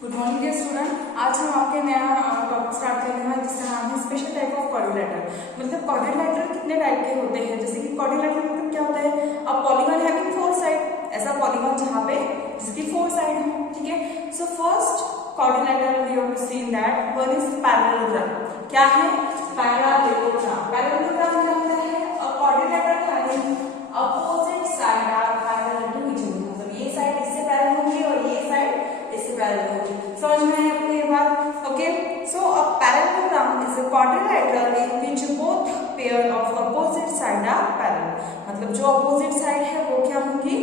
Good morning dear student. आज हम आपके नया टॉपिक स्टार्ट करने वाले जिसका नाम है स्पेशल टाइप ऑफ क्वाड्रिलेटरल। मतलब क्वाड्रिलेटरल कितने टाइप के होते हैं, जैसे कि क्वाड्रिलेटरल मतलब क्या होता है, a polygon having four side, ऐसा पॉलीगन जहाँ पे जिसकी फोर साइड है। ठीक है, so first quadrilateral we have to see that one is parallelogram. क्या है? पैरेललोग्राम। पैरेललोग्राम क्या होता है? A quadrilateral having opposite side are parallel to each other. मतलब ये साइड इससे पैरेलल होगी और ये साइड इससे पैरेलल होगी। समझ में आई आपको ये बात? Okay, so a parallelogram is a quadrilateral in which both pair of opposite side are parallel. मतलब जो अपोजिट साइड है वो क्या होंगी?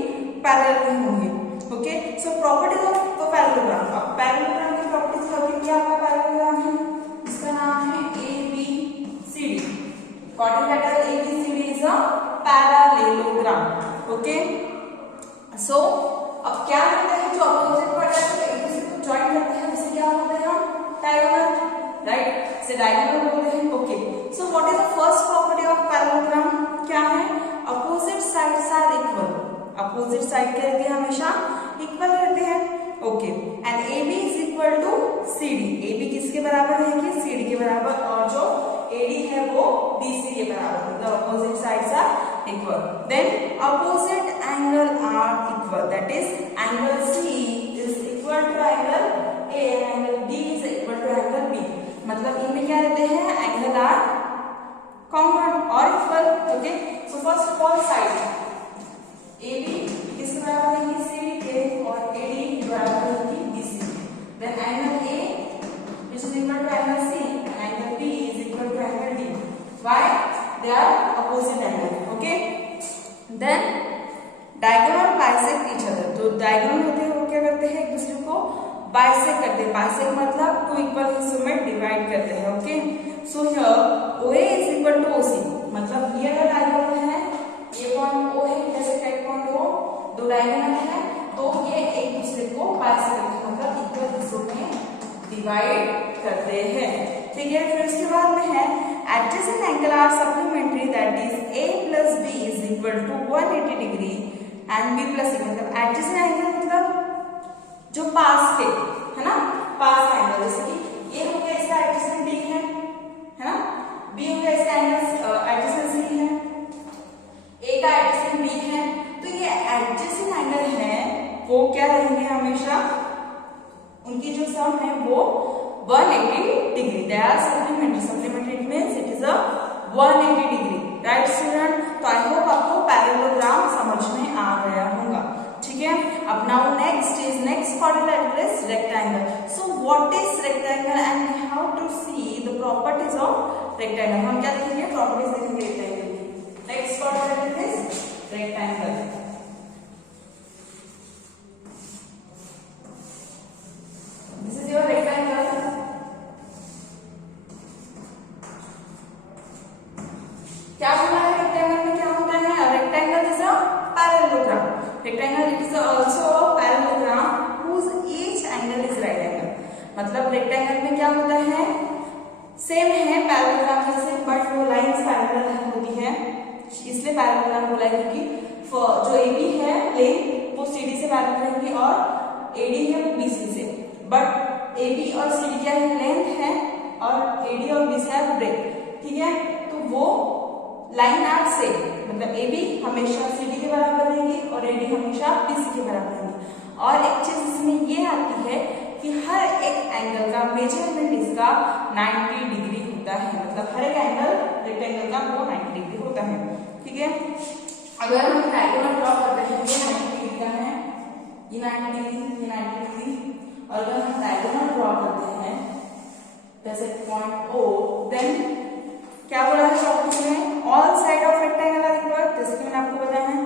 पैरेलल होंगी। Okay, so properties of parallelogram. अब पैरेललोग्राम की प्रॉपर्टीज क्या होती है? क्या आपका पैरेललोग्राम है? इसका नाम है ABCD। Quadrilateral ABCD is a parallelogram. Okay, so अब क्या होता है, जो अपोजिट पार्ट है एक दूसरे को ज्वाइन करते हैं उसे क्या बोलते हैं हम? Diagonal, right? से डायगोनल बोलते हैं। Okay, so what is the first property of parallelogram? क्या है? Opposite sides are equal. Opposite side क्या रहती है? हमेशा इक्वल रहते हैं। Okay, and AB is equal to CD। AB किसके बराबर रहेगी? CD के बराबर, और जो AD है वो BC के बराबर। मतलब opposite sides are equal. Then opposite angle are equal, that is angle C is equal to angle A and angle D is equal to angle B। मतलब इनमें क्या रहते हैं? एंगल आर कॉन्ग्रुएंट और equal. Okay, so first of all side AB किसके बराबर रहेगी? CD के, और AD बराबर रहेगी BC। Then angle A which is equal to angle C and angle B is equal to angle D. Why? They are opposite angle. Okay, then diagonal bisect each other। जो diagonal होते हैं वो क्या करते हैं? एक दूसरे को bisect करते हैं। bisect मतलब टू इक्वल हिस्सों में डिवाइड करते हैं। Okay, so here OA is equal to OC। मतलब ये अगर diagonal है, ये पॉइंट O है, जैसे कट पॉइंट O, दो diagonal है तो ये एक दूसरे को bisect करते हैं, मतलब इक्वल हिस्सों में डिवाइड करते हैं। ठीक है, फिर इसके बाद में है adjacent angle are supplementary, that is A plus B is equal to 180 degree and B plus C। मतलब एडजेसेंट एंगल मतलब जो पास के है ना, पास एंगल, जैसे कि ये हो गया इसका एडजेसेंट D है ना, B हो गया इसका एंगल एडजेसेंट C है, A का एडजेसेंट B है, तो ये एडजेसेंट एंगल है वो क्या रहेंगे? हमेशा उनकी जो सम है वो 180 degree. They are supplementary. Supplementary means it is a 180 degree, right student? तो आई होप आपको पैरेललोग्राम समझ में आ गया होगा। ठीक है, अब now next quadrilateral is rectangle. So what is rectangle and how to see the properties of rectangle? हम क्या देखेंगे? प्रॉपर्टीज देखेंगे रेक्टेंगल की। Next quadrilateral is rectangle. This is your rectangle. क्या बोला है? रेक्टेंगल में क्या होता है? Rectangle is a parallelogram. Rectangle it is also a parallelogram whose each angle is right angle। मतलब रेक्टेंगल में क्या होता है? सेम है पैरेललोग्राम जैसे, बट वो लाइंस पैरेलल होती है, इसलिए पैरेललोग्राम बोला है क्योंकि जो AB है प्लेन वो CD से पैरेलल रहेगी और AD है वो BC से। बट AB और CD क्या है? लेंथ है, और AD और BC है ब्रेथ। ठीक है, तो वो लाइन आर से, मतलब AB हमेशा CD के बराबर रहेगी और AD हमेशा BC के बराबर रहेगी। और एक चीज इसमें ये आती है कि हर एक एंगल का मेजरमेंट इसका 90 डिग्री होता है। मतलब हर एक एंगल रेक्टेंगल का वो 90 डिग्री होता है। ठीक है, अगर हम डायगोनल ड्रॉ करते हैं, ये 90 डिग्री का है, ये 90 डिग्री, ये 90 डिग्री, और अगर हम डायगोनल ड्रॉ करते हैं जैसे पॉइंट O, देन क्या बोला है प्रॉपर्टी में? All side of rectangle are equal. जैसे कि मैंने आपको बताया है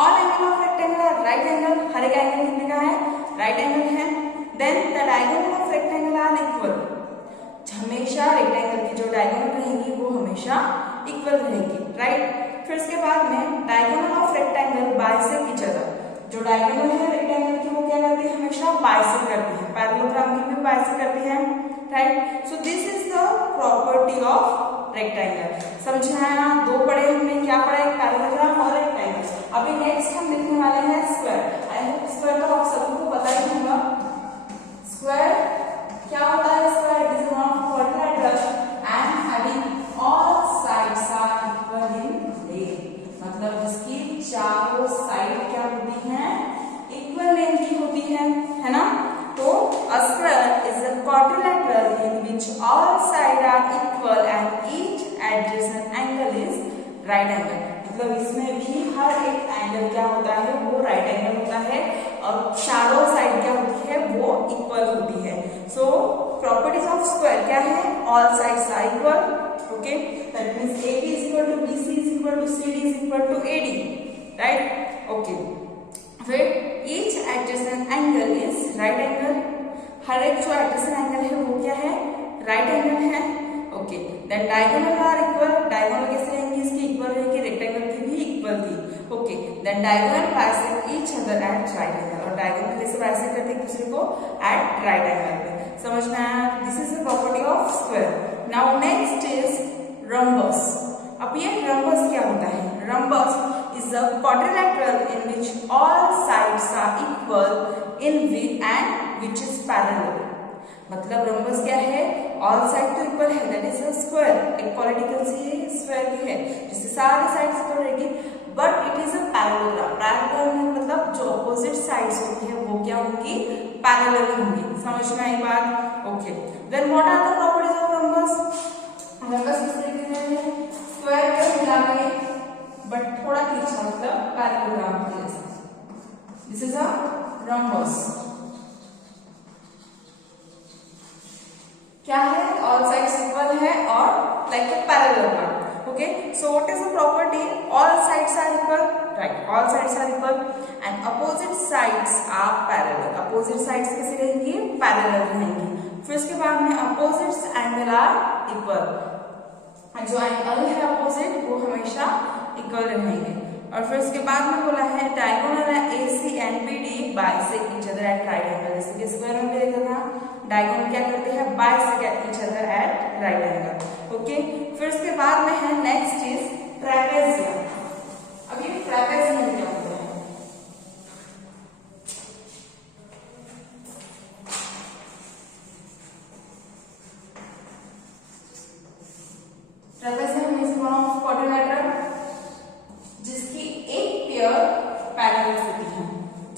all angle of rectangle are right angle. हर एक एंगल कितने का है? राइट एंगल है। Then the diagonal of rectangle are equal. हमेशा रेक्टेंगल की जो डायगोनल रहेगी वो हमेशा इक्वल रहेगी, राइट? फिर इसके बाद में diagonal of rectangle bisect each other. जो डायगोनल है रेक्टेंगल की वो क्या करती है? हमेशा बाइसेक्ट करती है। पैरेललोग्राम की भी बाइसेक्ट करती है, right? So this is the property of rectangle. समझ में आया? दो पढ़े हमने, क्या पढ़ा? एक पैरेललोग्राम और रेक्टेंगल। अभी नेक्स्ट हम लिखने वाले हैं स्क्वायर। आई होप स्क्वायर तो आप सबको पता ही होगा। Square which all sides are equal and each adjacent angle is right angle। मतलब इसमें भी हर एक एंगल क्या होता है, वो राइट एंगल होता है और चारों साइड क्या होती है, वो इक्वल होती है। सो प्रॉपर्टीज ऑफ स्क्वायर क्या है, all sides are equal, okay, that means AB is equal to BC is equal to CD is equal to AD, right, okay. फिर each adjacent angle is right angle, हर एक जो adjacent angle है वो क्या है, right angle है, okay. Then diagonal are equal, diagonal कैसे रहेंगी, इसकी इक्वल रहेगी, रेक्टेंगल की भी इक्वल थी, okay. Then diagonal bisect each other at right angle, और डायगोनल कैसे बाइसेक्ट करते हैं एक दूसरे को, एट राइट एंगल पे। समझ में आया, this is the property of square. Now next is rhombus. अब ये रम्बस क्या होता है, rhombus is a quadrilateral in which all sides are equal in width and which is parallel. मतलब रम्बस क्या है, ऑल साइड तो इक्वल है, दैट इज अ स्क्वायर, एक पॉलिटिकल सी स्क्वायर की है जिससे सारी साइड्स इक्वल रहेगी, but it is a parallelogram. Parallel में मतलब जो अपोजिट साइड्स होती है वो क्या होंगी, पैरेलल होंगी। समझ में आई बात, okay. Then what are the properties of rhombus. Rhombus किस तरीके से है, स्क्वायर को मिला के बट थोड़ा तिरछा, मतलब पैरेललोग्राम के जैसा। This is a rhombus. क्या है, ऑल साइड्स इक्वल है और like a parallelogram, okay. So what is the property, all sides are equal, right, all sides are equal and opposite sides are parallel. Opposite sides कैसे रहेंगी, parallel रहेंगी। फिर उसके बाद में अपोजिट्स एंगल आर इक्वल, जो एंगल है opposite वो हमेशा इक्वल रहेंगे। और फिर उसके बाद में बोला है डायगोनल है AC and BD bisect each other at right angle. जैसे कि स्क्वायर में देखा था, डायगोनल क्या करते हैं, bisect each other at right angle, okay. फिर उसके बाद में है नेक्स्ट इज ट्रेपेजियम। अब ये ट्रेपेजियम क्या होता है, trapezium is one of quadrilateral जिसकी एक पेयर पैरेलल होती है,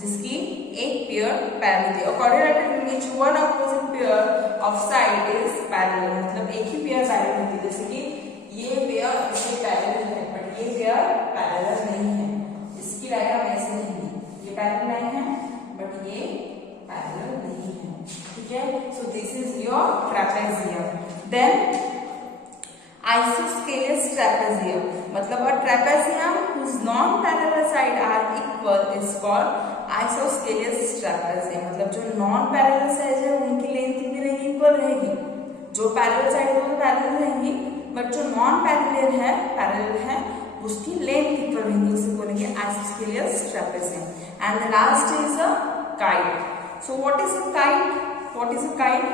जिसकी एक पेयर पैरेलल होती है। और quadrilateral in which one opposite pair of side is parallel, मतलब एक ही पेयर पैरेलल होती है। जैसे कि ये पेयर इसके पैरेलल है बट ये पेयर पैरेलल नहीं है, इसकी डायग्राम ऐसे नहीं है, ये पैरेलल लाइन है बट ये पैरेलल नहीं है, ठीक है। So this is your trapezium. Then isosceles trapezium, मतलब a trapezium whose non-parallel side are equal is called isosceles trapezium। मतलब जो non-parallel साइड है उनकी लेंथ भी रहेगी, इक्वल रहेगी, जो पैरेलल साइड है वो पैरेलल रहेंगी, बट जो पैरेलल है उसकी लेंथ इक्वल रहेगी, उसे बोलेंगे isosceles trapezium। And the last is a kite. So what is a kite, what is a kite,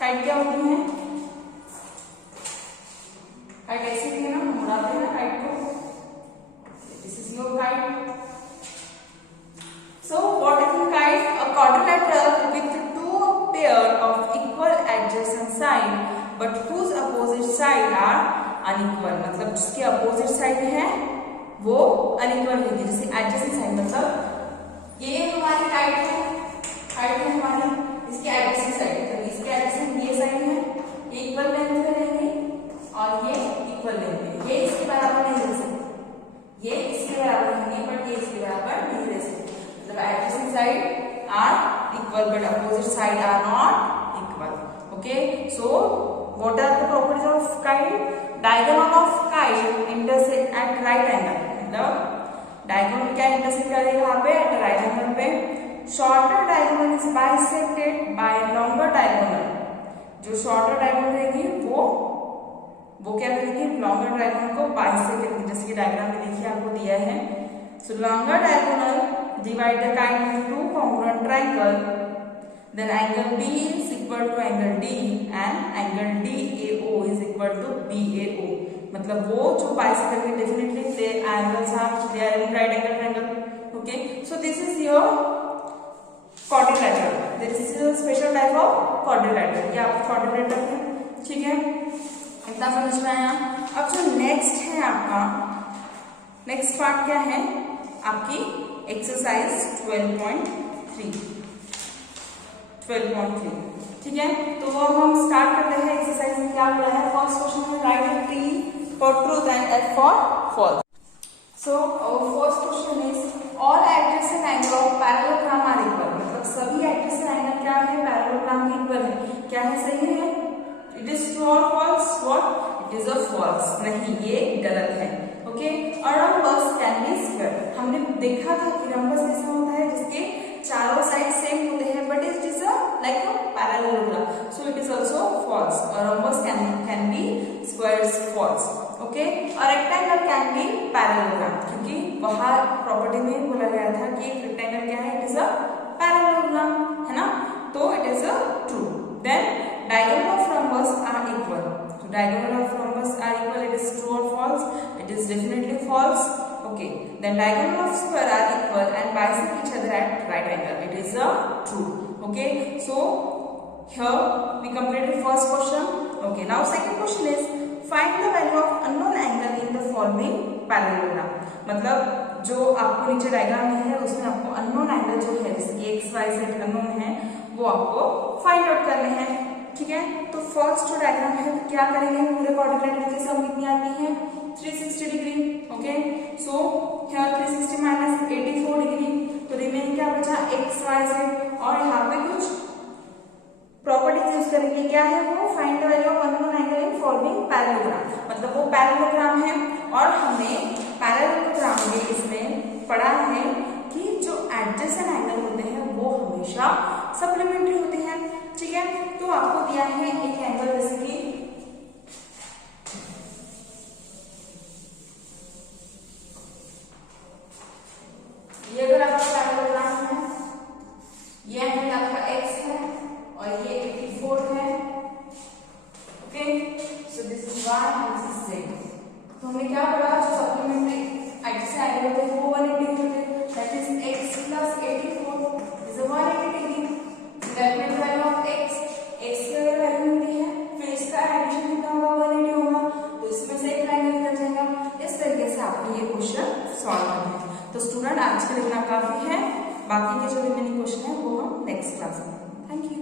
kite क्या होती है, काइट ऐसे भी है ना, हम उड़ाते हैं ना काइट को, this is your kite. So what is a kite, a quadrilateral with two pair of equal adjacent side but whose opposite side are unequal. मतलब जिसके अपोजिट साइड है वो अनइक्वल रहेगी, जैसे एडजेसेंट साइड, मतलब ये हमारी काइट है हमारी, इसके एडजेसेंट साइड, तो इसके एडजेसेंट ये साइड है, ये इक्वल लेंथ में रहेगी और ये इक्वल लेंगे, ये इसके बराबर नहीं रह सकते, ये इसके बराबर रहेंगे बट ये इसके बराबर नहीं रह सकते। मतलब adjacent side are equal but opposite side are not equal, okay. So what are the properties of kite, diagonal of kite intersect at right angle, मतलब डायगोनल क्या इंटरसेक्ट करेगा यहाँ पे, एट राइट एंगल पे। Shorter diagonal is bisected by longer diagonal, जो shorter diagonal रहेगी वो क्या करेगी, लॉन्गर डायगोनल को बाइसेक्ट करेगी, जैसे कि डायग्राम में देखिए आपको दिया है। So longer diagonal divide the kite into two congruent triangle, then angle B is equal to angle D and angle DAO is equal to BAO। मतलब वो जो बाइसेक्ट करेंगे definitely they angles are they are in right angle triangle, okay. So this is your quadrilateral, this is a special type of quadrilateral, ये आपका quadrilateral है, ठीक है, इतना समझ में आया। अब जो नेक्स्ट है आपका, नेक्स्ट पार्ट क्या है आपकी एक्सरसाइज 12.3, ठीक है, तो वो हम स्टार्ट करते हैं। एक्सरसाइज में क्या पढ़ा है? फर्स्ट क्वेश्चन है right T for truth and F for false. So first question is all adjacent angle of parallelogram are equal, मतलब सभी एडजेसेंट एंगल क्या है? पैरेललोग्राम के इक्वल है। क्या है? सही है? इट इज ट्रू और false? What? It is a false. नहीं, ये गलत है। ओके, और रम्बस कैन बी स्क्वायर। हमने देखा था कि रम्बस ऐसा होता है जिसके चारों साइड सेम होते हैं, but it is like a parallelogram, so it is also false. और rhombus can be squares, false. Okay, और रेक्टेंगल कैन बी पैरेललोग्राम, क्योंकि वहां प्रॉपर्टी में बोला गया था कि एक रेक्टेंगल क्या है? इट इज अ पैरेललोग्राम, है ना? तो it is a true. Then diagonal of rhombus are equal. So diagonal of rhombus are equal. It is true or false? It is definitely false. Okay. Then diagonal of square are equal and bisect each other at right angle. It is a true. Okay. So here we completed first question. Okay. Now second question is find the value of unknown angle in the following parallelogram. मतलब जो आपको नीचे diagram में है उसमें आपको unknown angle जो है जैसे कि एक्स वाई जेड अननोन है वो आपको फाइंड आउट करने हैं। ठीक है, तो फर्स्ट जो डायग्राम है क्या करेंगे? पूरे क्वाड्रिलेटरल की सम कितनी आती है? 360 degree. Okay, so here 360 minus 84 degree, तो रिमेनिंग क्या बचा? X Y Z. और यहाँ पे कुछ प्रॉपर्टीज यूज करेंगे। क्या है वो? Find the value of unknown angle in following parallelogram, मतलब वो पैरेललोग्राम है और हमें पैरेललोग्राम में इसमें पढ़ा है कि जो एडजेसेंट एंगल होते हैं वो हमेशा सप्लीमेंट्री होते हैं। ठीक है, तो आपको दिया है एक एंगल जैसे कि ये अगर आपका पैरेललोग्राम है, ये एंगल आपका x है और ये 84 है। Okay, so this is y and this is z। तो हमने क्या पढ़ा? जो सप्लीमेंट्री एडजेसेंट एंगल होते हैं वो 180 होते हैं, that is x plus 84 is 180 degree. Definite value of x की अगर वैल्यू मिलती है फिर इसका एडिशन कितना होगा? 180 होगा, तो इसमें से एक एंगल निकल जाएगा। इस तरीके से आपने ये क्वेश्चन सॉल्व करना है। तो स्टूडेंट आज के लिए इतना काफी है, बाकी के जो रिमेनिंग क्वेश्चन है वो हम नेक्स्ट क्लास में। Thank you.